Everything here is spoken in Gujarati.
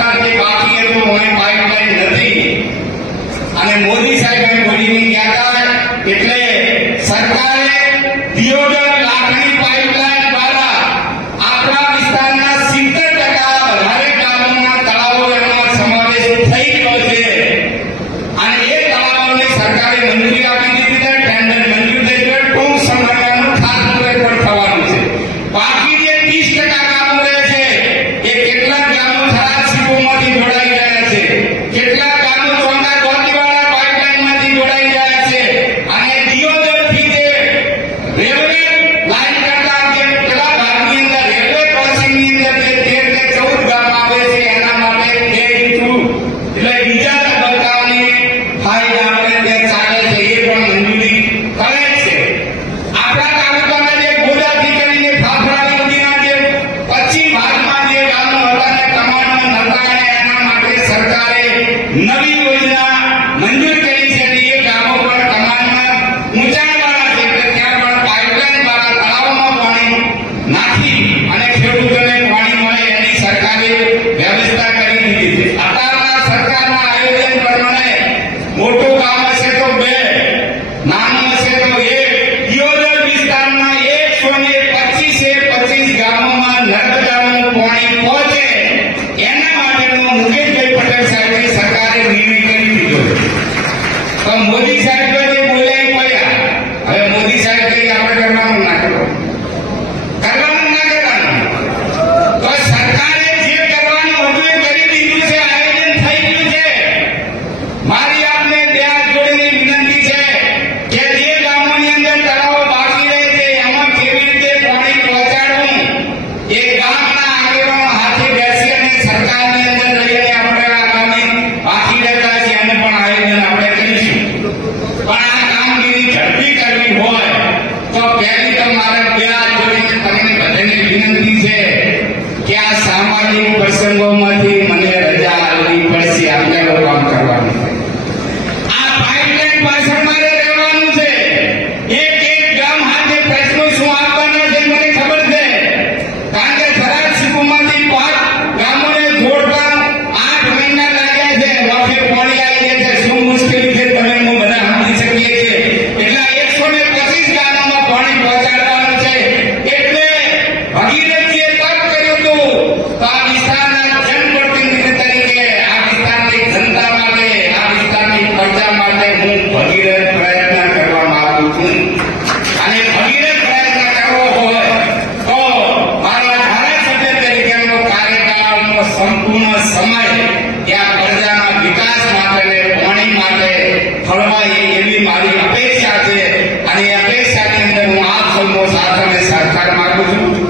બાકી એનું મને પાઇપલાઇન નથી. અને મોદી સાહેબ એમ બોલીને ગયા હતા એટલે સાહેબ એવી પણ મોદી સાહેબ વિનંતી છે કે આ સામાજિક પ્રસંગોમાંથી સંપૂર્ણ સમય ત્યાં પ્રજાના વિકાસ માટે ને પાણી માટે ફળવાય એવી મારી અપેક્ષા છે. અને એ અપેક્ષાની અંદર હું આ સૌનો સાથે અને સહકાર માગું છું.